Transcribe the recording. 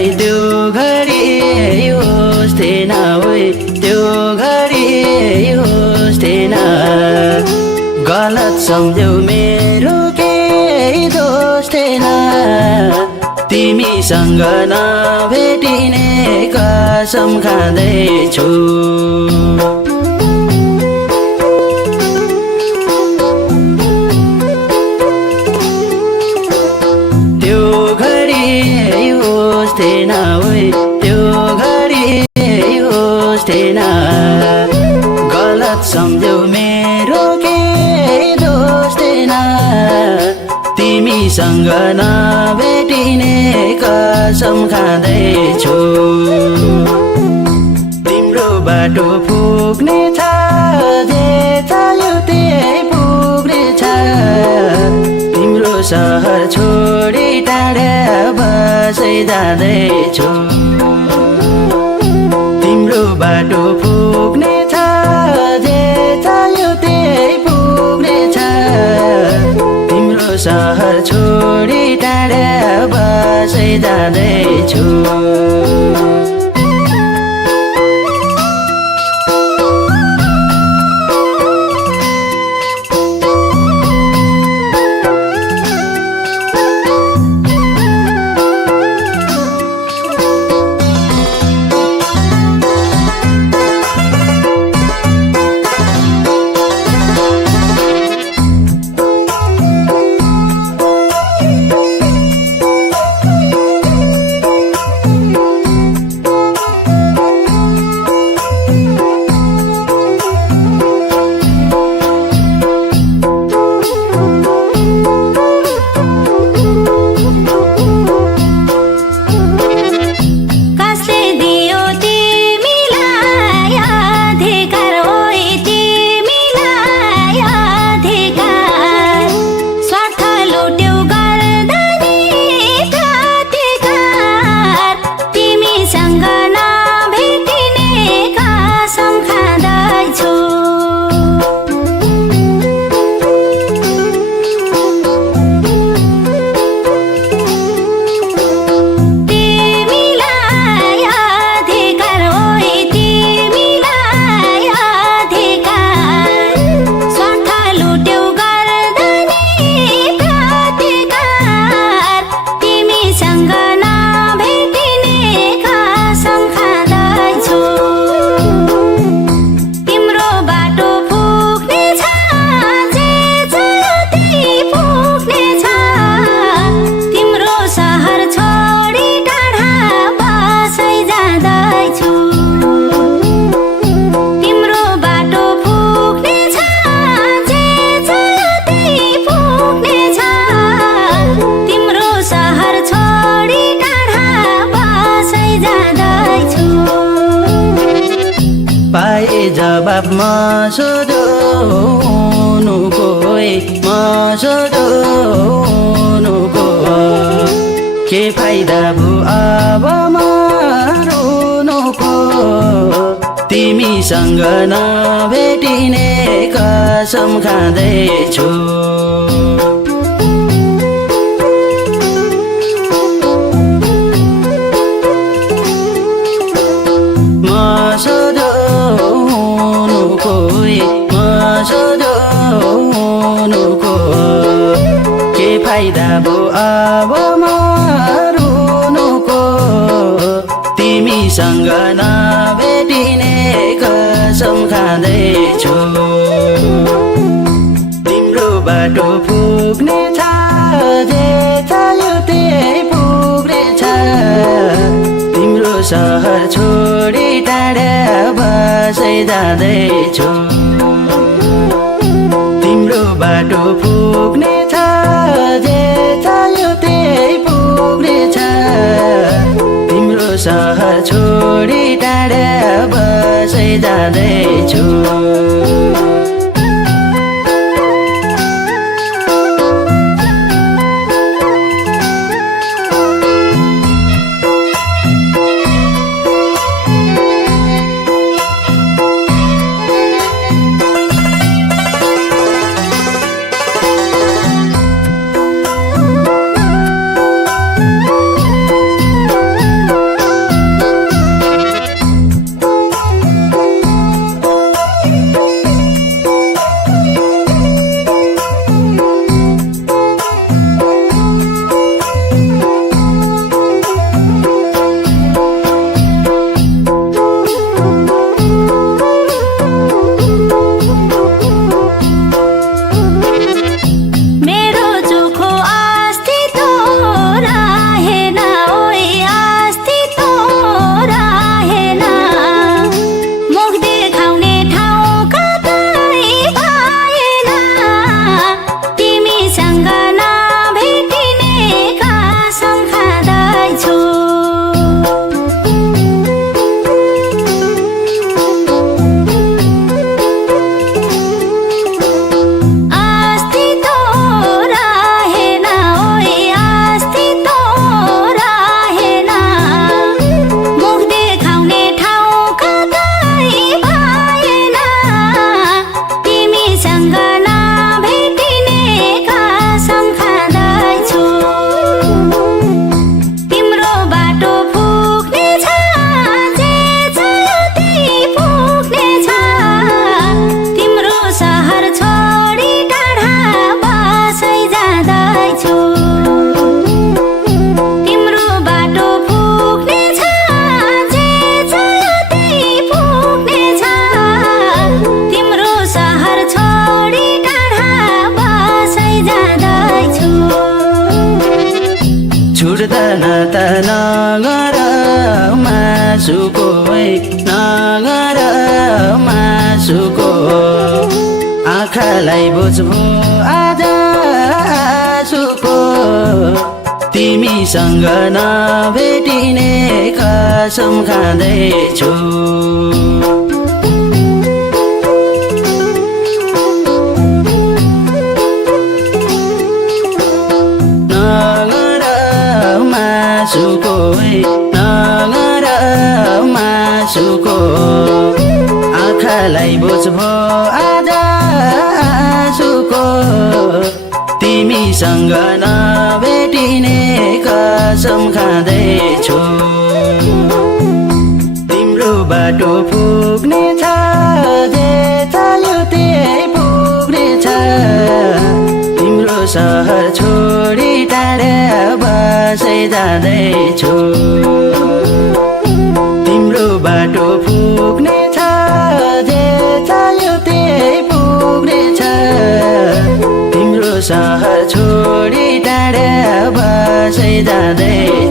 मलाई त्यो घडी होस् थिएन ओइ त्यो घडी होस् थिएन गलत सम्झ्यौ मेरो केही दोष थिएन तिमीसँग नभेटिने कसम खाँदैछु त्यो घडी होस् थिएन ओइ त्यो घडी होस् थिएन गलत सम्झ्यौ मेरो केही दोष थिएन तिमीसँग नभेटिने कसम खाँदैछु तिम्रो बाटो पुग्ने छ जे चाह्यो त्यही पुग्ने छ तिम्रो सहर छोडी टाढा बसै जाँदैछु तिम्रो बाटो पुग्ने छ जे चाह्यो त्यही पुग्ने छ तिम्रो सहर छोडी टाढा बसै जाँदैछु जवाब म सोध्नुको म सोध्नुको के फाइदा भो अब म रुनुको तिमीसँग नभेटिने कसम खाँदैछु सोध्नुको के फाइदा भो अब म रुनुको तिमीसँग नभेटिने कसम खाँदैछु तिम्रो बाटो पुग्ने छ जे चाह्यो त्यही पुग्ने छ तिम्रो सहर छोडी टाढा बसै जाँदैछु तिम्रो बाटो पुग्ने छ जे चाह्यो त्यही पुग्ने छ तिम्रो सहर छोडी टाढा बसै जाँदैछु सुर्दना त नगर मासुको नगर मासुको आँखालाई बुझ्भो आज आँसुको तिमीसँग नभेटिने कसम खाँदैछु नगर मासुको नगर मासुको आँखालाई बुझ्भो आज आँसुको तिमीसँग नभेटिने कसम खाँदैछु तिम्रो बाटो पुग्ने छ जे चाल्यो त्यही पुग्ने छ तिम्रो सहर छोडी टाढा बसै जाँदैछु तिम्रो बाटो पुग्ने छ जे चाल्यो त्यही पुग्ने छ तिम्रो सहर छोडी टाढा बसै जाँदैछु